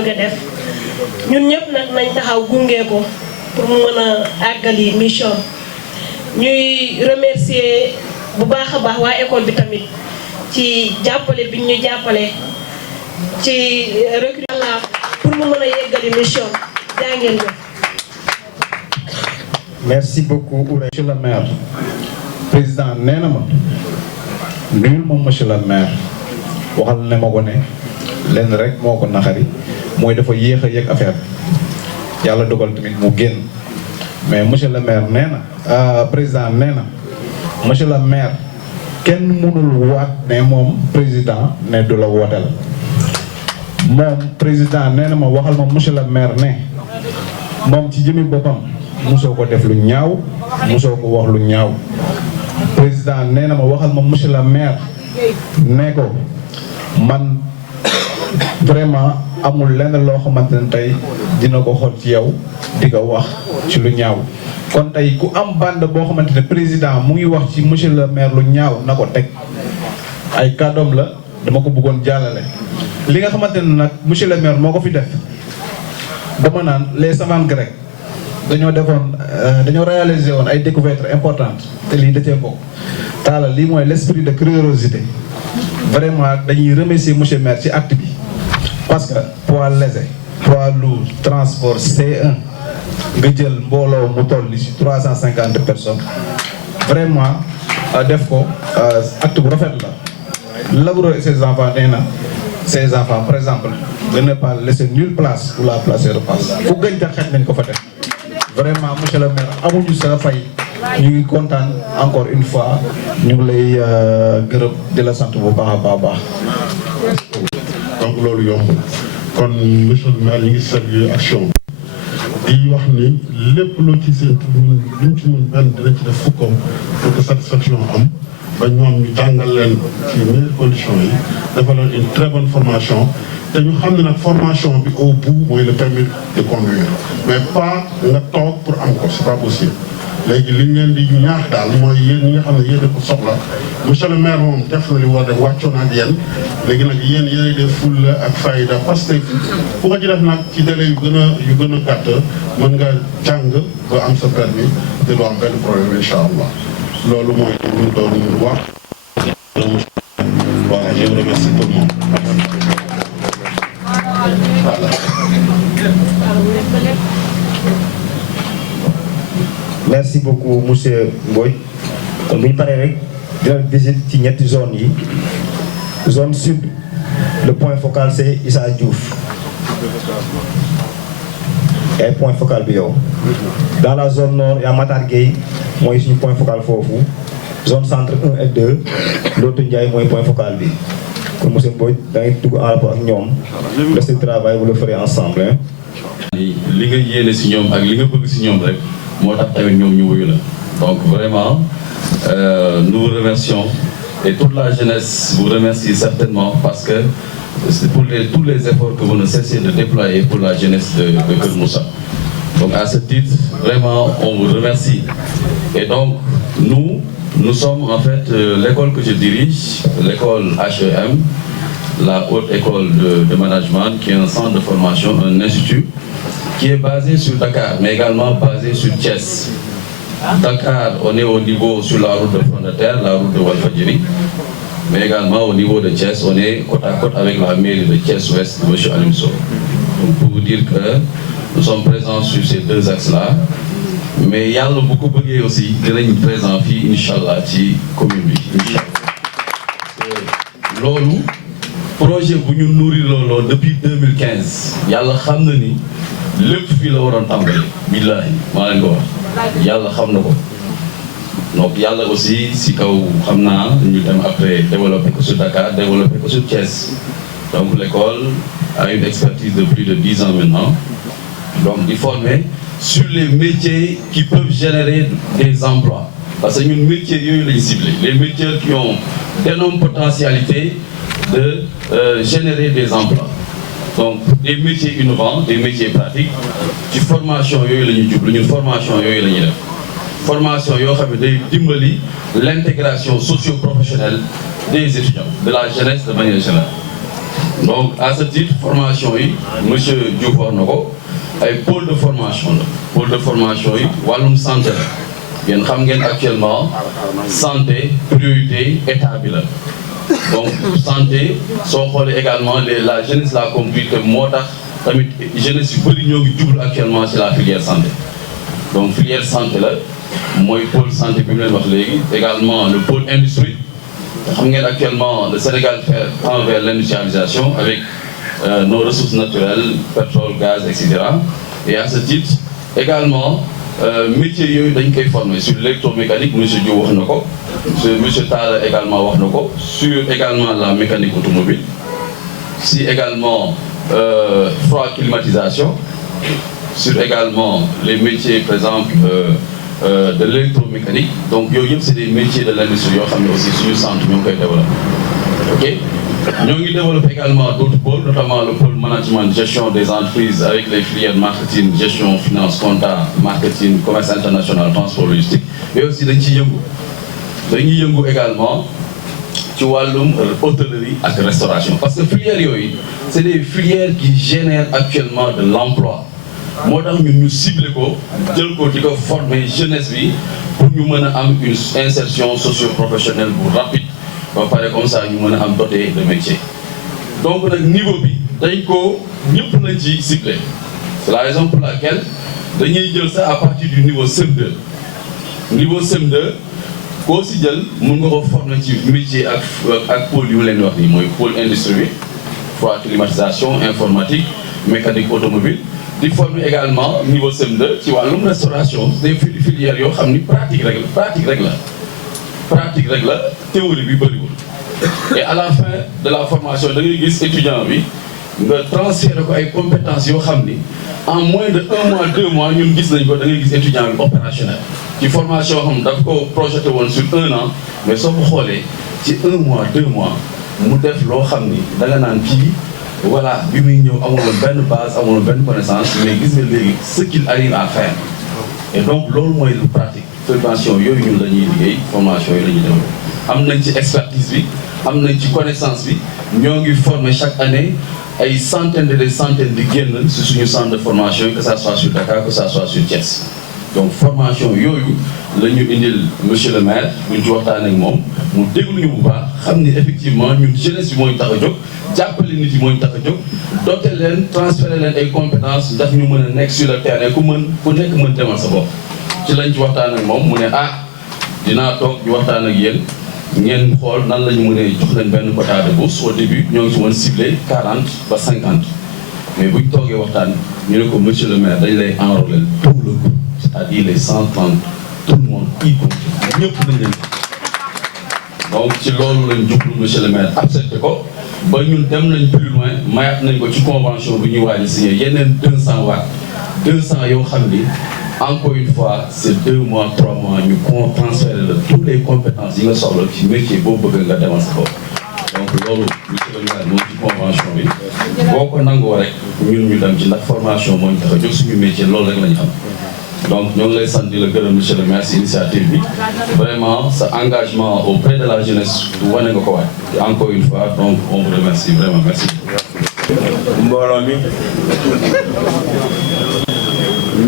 bëgg a def ñun ñëpp nag nañ taxaw gunge ko pour mu mën a àggali mission ñuy remercier bu baax a baax waa école bi tamit ci jàppale bi ñu jàppale ci recrutement pour mu mën a yeggali mission jaa ngeen jëf. Merci beaucoup monsieur le maire. Président nee na ma nuyul moom monsieur le maire waxal ne ma ko ne lenn rek moo ko naxari mooy dafa yéex a yëg affaire bi yàlla dogal tamit mu génn mais monsieur le maire nee na président nee na monsieur le maire kenn mënul waat ne moom président ne du la wooteel moom président nee na ma waxal ma monsieur le maire ne moom ci jëmi boppam musoo ko def lu ñaaw musoo ko wax lu ñaaw président nee na ma waxal ma monsieur le maire ne ko man vraiment amul lenn loo xamante ne tey dina ko xool ci yow di ko wax ci lu ñaaw kon tey ku am bande boo xamante ne président mu ngi wax ci monsieur le maire lu ñaaw na ko teg ay kàddoom la dama ko bëggoon jàllale. li nga xamante ne nag monsieur le maire moo ko fi def dama naan les savants grecs dañoo réaliser woon ay découvertes importantes te lii da cee bokk taala lii mooy l'esprit de curiosité vraiment dañuy remercier monsieur le maire ci acte bi parce que poids léger poids lourd transport C1 nga jël mbooloo mu toll ci 350 personnes vraiment def ko acte bu rafet la labourer ses enfants nee na ses enfants par exemple de ne pas laisser nulle place où la place se repasse fu gën a xet nañ ko fa def vraiment monsieur le maire amuñu sa fay ñu ngi kontaan encore une fois ñu ngi lay gërëm di la sant bu baax a baax. donc loolu yomb kon monsieur le maire ñu ngi saluer action di wax ni lépp loo ci séntu luñ ci mën benn dina ci def fukkam pour que satisfaction am ba ñoom ñu jàngal leen ci meilleures conditions yi dafa leen une très bonne formation te ñu xam ne nag formation bi au bout mooy le permis de conduire mais pas nga toog pour am ko c'est pas possible léegi li ngeen di ñaax daal mooy yéen ñi nga xam ne yéen a ko soxla monsieur le maire moom def na li war def wàccoon ak yéen léegi nag yéen yéen def fulla ak fayda parce que fu ko ci def nag ci délai yu gën a gàtt mën nga jàng ba am sa permis te doo am benn problème incha allah loolu mooy li ñu doon wax. voilà je vous remercie tout le monde. voilà. merci beaucoup monsieur Mboy kon bu ñu paree rek dina visite ci ñetti zone yi zone sud le point focal c'est Issa Diouf et point focal bi yow dans la zone nord yaa Matar Gueye mooy suñu point focal foofu zone centre 1 et 2 Lotu Ndiaye mooy point focal bi kon monsieur Mbodj da ngay dugg en rapport ak ñoom le travail vous le ferez ensemble hein. li nga yéene si ñoom ak li nga bëgg si ñoom rek moo tax tamit ñoom ñu wuyu la donc vraiment nous vous remercions et toute la jeunesse vous remercie certainement parce que c'est pour tous les efforts que vous ne cessez de déployer pour la jeunesse de Keur Moussa. Donc à ce titre vraiment on vous remercie et donc nous sommes en fait l'école que je dirige, l'école HEM, la haute école de management qui est un centre de formation, un institut qui est basé sur Dakar mais également basé sur Thiès. Dakar, on est au niveau sur la route de Front de Terre, la route de Walfadjri, mais également au niveau de Thiès, on est côte à côte avec la mairie de Thiès-Ouest de M. Alioune Sow. Donc pour vous dire que nous sommes présents sur ces deux axes-là, mais yàlla bu ko bëggee aussi dinañ présent fii inch'Allah ci commune bi inch'Allah. Loolu projet bu ñu nourrir looloo depuis 2015 yàlla xam na ni lépp fii la waroon tàmbali billaahi maa leen ko wax yàlla xam na ko donc yàlla aussi si kaw xam naa ñu dem après développer ko sur Dakar développer ko sur Thiès donc l'école a une expertise de plus de 10 ans maintenant donc di former sur les métiers qui peuvent générer des emplois parce que ñun métiers yooyu lañu ciblé les métiers qui ont d'énormes potentialités de générer des emplois donc des métiers innovants des métiers pratiques ci formation yooyu la ñuy jublu ñun formation yooyu la ñuy def formation yoo xam ne day dimbali l'intégration socio-professionnelle des étudiants de la jeunesse de manière générale donc à ce titre formation yi monsieur Diouf wax na ko ay pôle de formation la pôle de formation yi wàllum santé la ngeen xam ngeen actuellement santé priorité état bi la donc santé soo xoolee également la jeunesse la compris que moo tax tamit jeunesse yu bëri ñoo ngi jublu actuellement ci la filière santé donc filière santé la mooy pôle santé bi mu leen wax léegi également le pôle industrie xam ngeen actuellement le Sénégal tend vers l'industrialisation avec nos ressources naturelles pétrole gaz etc. et à ce titre également métiers yooyu dañ koy former sur l'électromécanique monsieur Diouf wax na ko monsieur Talla également wax na ko sur également la mécanique automobile si également froid climatisation sur également les métiers par exemple de l'électromécanique donc yooyu yëpp c'est des métiers de l'industrie yoo xam ne aussi suñu centre ñoo ngi koy développer ok ñoo ngi développer également d'autres pôles notamment le pôle management gestion des entreprises avec les filières marketing gestion finance compta marketing commerce international transport logistique mais aussi dañ ciy dañuy yëngu également ci wàllum hôtellerie ak restauration parce que filières yooyu c'est des filières qui génèrent actuellement de l'emploi moo tax ñun ñu ciblé ko jël ko di ko former jeunesse bi pour ñu mën a am une insertion socio-professionnelle bu rapide ba pare comme ça ñu mën a am doté de métier donc nag niveau bi dañ ko ñëpp lañ ci ciblé c'est la raison pour laquelle dañuy jël ça à partir du niveau CM2 niveau CM2 koo si jël mën nga ko former ci métier ak pôle yu mu leen wax nii mooy pôle industrie froid climatisation informatique mécanique automobile di former également niveau CM2 ci wàllum restauration des filières yoo xam ni pratique rek la théorie bi bëriwul et à la fin de la formation da ngay gis étudiant bi nga transférer ko ay compétences yoo xam ni en moins de 1 mois 2 mois ñun gis nañ ko da ngay gis étudiant bi opérationnel ci formation xam daf ko projeté woon sur 1 an mais soo ko xoolee ci 1 mois 2 mois mu def loo xam ni da nga naan kii voilà bi muy ñëw amuloon benn base amuloon benn connaissance mais gis nga léegi ce qu'il arrive à faire et donc loolu mooy lu pratique formation yooyu ñun la ñuy liggéey formation yooyu la ñuy développé am nañ ci expertise bi am nañ ci connaissance bi ñoo ngi former chaque année ay centaines di génn si suñu centre de formation que ça soit sur Dakar que ça soit sur Thiès donc formation yooyu la ñu indil monsieur le maire buñ ci waxtaan ak moom mu déglu ñu bu baax xam ni effectivement ñun jeunesse bi moo ñu tax a jóg jàppale nit yi moo ñu tax a jóg doter leen transférer leen ay compétences ndax ñu mën a nekk sur le terrain ku nekk mën demal sa bopp ci lañ ci waxtaan ak moom mu ne dinaa toog ñu waxtaan ak yéen ngeen xool nan la ñu mënee jox leen benn quota de bourse au début ñoo ngi ci woon ciblé 40 ba 50 mais buñ toogee waxtaan ñu ne ko monsieur le maire dañ lay enrôler tout le groupe c'est-à-dire les 130 tout le monde y compris ñëpp nañ leen donc ci loolu lañ jublu monsieur le maire accepté ko ba ñun dem nañ plus loin mayaat nañ ko ci convention bi ñuy waaj a signé yeneen 200 waat 200 yoo xam ni encore une fois c'est 2 mois 3 mois ñu transférer la toutes les compétences yi nga soxla ci métier boobu bëgg nga demal sa bopp donc loolu monsieur le maire moom ci convention bi boo ko nangoo rek ñun ñu dem ci ndax formation moo ñu tax a jóg suñu métier loolu rek la ñu xam donc ñoo ngi lay sant di la gërëm monsieur le maire si initiative bi vraiment sa engagement auprès de la jeunesse wane nga ko waay encore une fois donc on vous remercie vraiment merci. mbooloo mi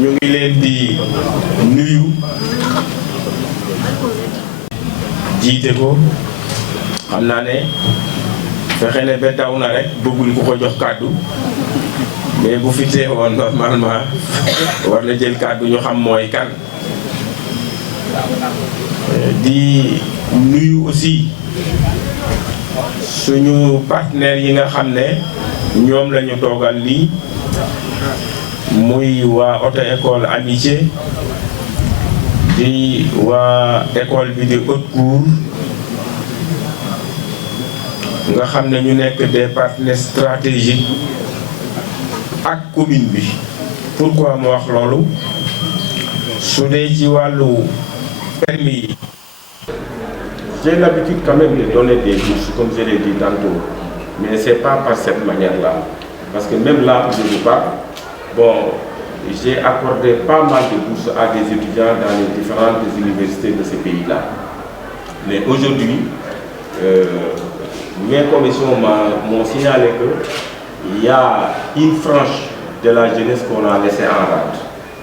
ñu ngi leen di nuyu jiite ko xam naa ne fexe ne ba taw na rek bëggul ku ko jox kàddu mais bu fi teewoon normalement war na jël kàddu ñu xam mooy kan di nuyu aussi suñu partenaires yi nga xam ne ñoom la ñu toogal lii muy waa auto école amitié di waa école bi di haute cour nga xam ne ñu nekk des partenaires stratégiques ak commune bi. Pourquoi ma wax loolu su dee ci wàllu permis yi. J'ai l'habitude quand même de donner des bourses comme je l'ai dit tantôt mais c'est pas par cette manière-là parce que même là où je vous parle bon j'ai accordé pas mal de bourses à des étudiants dans les différentes universités de ce pays-là mais aujourd'hui mes commissions m'ont signalé qu'il y a une frange de la jeunesse qu'on a laissé en rade.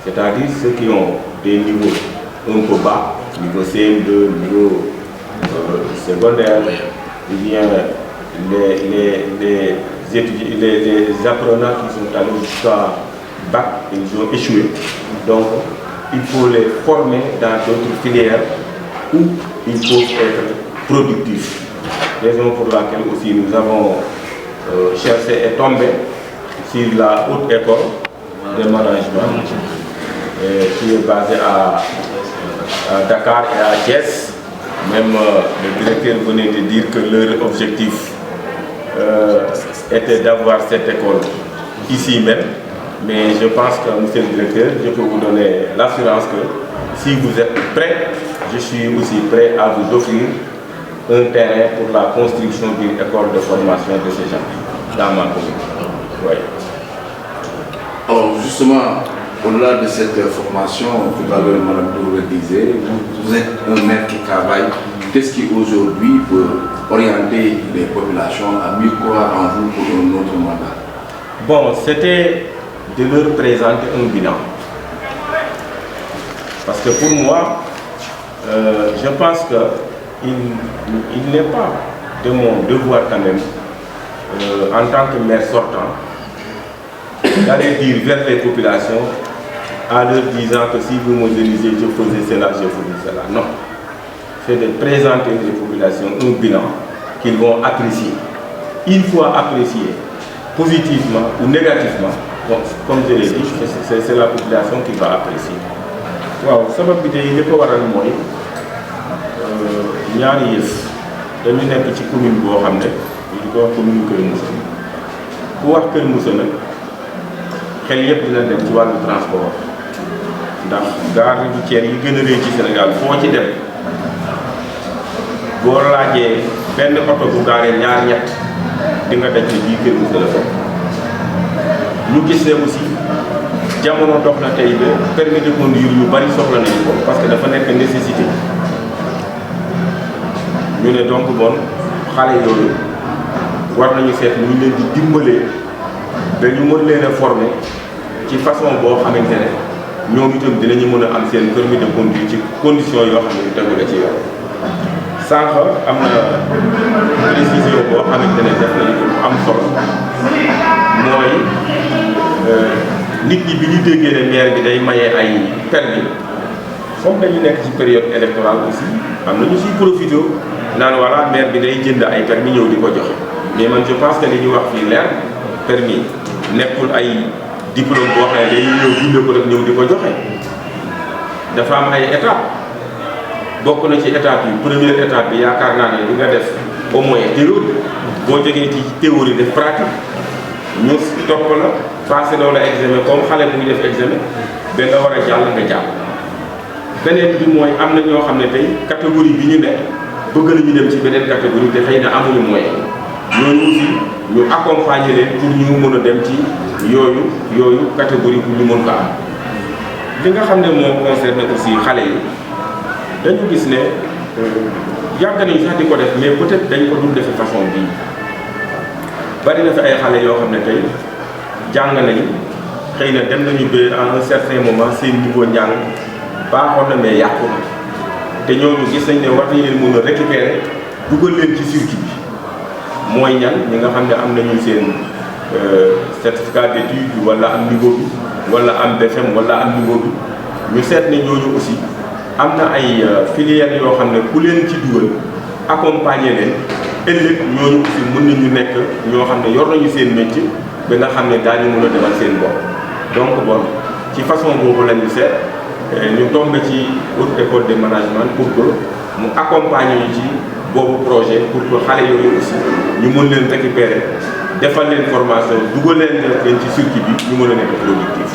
C'est-à-dire ceux qui ont des niveaux un peu bas, niveau CM2, niveau secondaire, ou bien les apprenants qui sont allés jusqu'à bac, ils ont échoué. Donc, il faut les former dans d'autres filières où ils peuvent être productifs. Raison pour laquelle aussi nous avons cherché et tombé sur la haute école de management qui est basée à Dakar et à Thiès. Même le directeur venait de dire que leur objectif était d'avoir cette école ici même. Mais je pense que, monsieur le directeur, je peux vous donner l'assurance que si vous êtes prêt, je suis aussi prêt à vous offrir un terrain pour la construction d'une école de formation de ces gens dans ma commune. Oui. Alors justement, au-delà de cette formation, tout à l'heure, Mme Tour le disait, vous êtes un maire qui travaille. Qu'est-ce qui aujourd'hui peut orienter les populations à mieux croire en vous pour un autre mandat? Bon, c'était de leur présenter un bilan. Parce que pour moi, je pense qu'il n'est pas de mon devoir quand même, en tant que maire sortant, d'aller dire vers les populations en leur disant que si vous me élisez, je faisais cela, je faisais cela. Non. C'est de présenter aux populations un bilan qu'ils vont apprécier. Une fois apprécié, positivement ou négativement, bon, comme je l'ai dit, c'est la population qui va apprécier. Waaw sabab bi tey li ko waral mooy ñaari yëf dañu nekk ci commune boo xam ne ñu di ko wax commune Kër Moussa ku wax Kër Moussa nag xel yëpp dina dem ci wàllu transport ndax gare routière yi gën a rëy ci Sénégal foo ci dem boo laajee benn oto bu gaaree ñaar ñett di nga daj ne bii Kër Moussa la fekk ñu gis ne aussi jamono dox na tey ba permis de conduire yu bari soxla nañu ko parce que dafa nekk nécessité ñu ne donc bon xale yooyu war nañu seet ñu leen di dimbalee ba ñu mën leen a former ci façon boo xamante ne ñoom itam dinañu mën a am seen permis de conduire ci condition yoo xam ne ñu tegu la ci yoon. sànq am na précision boo xamante ne def nañu ko am solo mooy nit ñi bi ñu déggee ne maire bi day maye ay permis comme dañu nekk ci période électorale aussi am na ñu siy profité naan voilà maire bi day jënd ay permis ñëw di ko joxe mais man je pense que li ñu wax fii leer permis nekkul ay diplôme boo xam ne day ñëw bind ko rek ñëw di ko joxe dafa am ay étapes bokk na ci étape yi première étape bi yaakaar naa ne di nga def au moins théorie boo jógee ci théorie def pratique ñu topp la passé loo la examen comme xale bu ñu def examen ba nga war a jàll nga jàll. beneen bi mooy am na ñoo xam ne tey catégorie bi ñu ne bëgg nañu dem ci beneen catégorie te xëy na amuñu moyen ñooñu aussi ñu accompagner leen pour ñu mën a dem ci yooyu catégorie pour ñu mën ko am. li nga xam ne moo concerne aussi xale yi dañu gis ne yàgg nañu sax di ko def mais peut-être dañ ko dul defe façon bii bari na fi ay xale yoo xam ne tey jàng nañu xëy na dem nañu ba à un certain moment seen niveau njàng baaxoon na mais yàqu na te ñooñu gis nañ ne war nañu leen mën a récupérer dugal leen ci circuit bi mooy ñan ñi nga xam ne am nañu seen certificat d'études wala am niveau bi wala am BFM wala am niveau bi ñu seet ne ñooñu aussi am na ay filières yoo xam ne ku leen ci dugal accompagner leen ëllëg ñooñu aussi mën nañu nekk ñoo xam ne yor nañu seen métier ba nga xam ne daañu mën a demal seen bopp. donc bon ci façon boobu la ñu seet ñu tombé ci haute école de management pour que mu accompagner ñu ci boobu projet pour que xale yooyu aussi ñu mën leen récupérer defal leen formation dugal leen ci circuit bi ñu mën a nekk productif.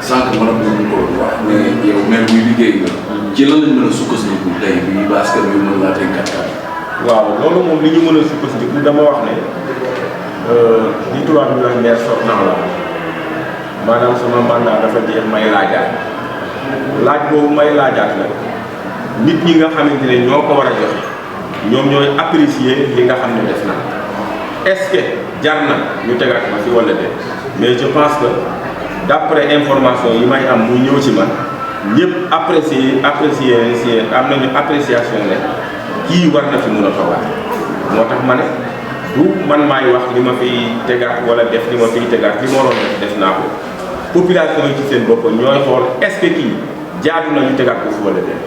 sànq mën nañu ko wax ne yow même buy liggéey nga ci lan lañ mën a sukkandiku tey bi basket bi mën laa teg kat waaw loolu moom li ñu mën a sukkandiku dama wax ne li tubaab bi wax maire sortant la maanaam sama mandat dafa jeex may laajaat laaj boobu may laajaat nag nit ñi nga xamante ne ñoo ko war a joxe ñoom ñooy apprécier li nga xam ne def na est-ce que jar na ñu tegaat ma fi wala déet mais je pense que d'après information yi may am muy ñëw ci man ñëpp apprécier am nañu appréciation ne kii war na fi mun a toogaat moo tax ma ne du man maay wax li ma fiy tegaat wala def li ma fiy tegaat li ma waroon def naa ko population yi ci seen bopp ñooy xool est-ce que kii jaadu na ñu tegaat ko fi wala déet.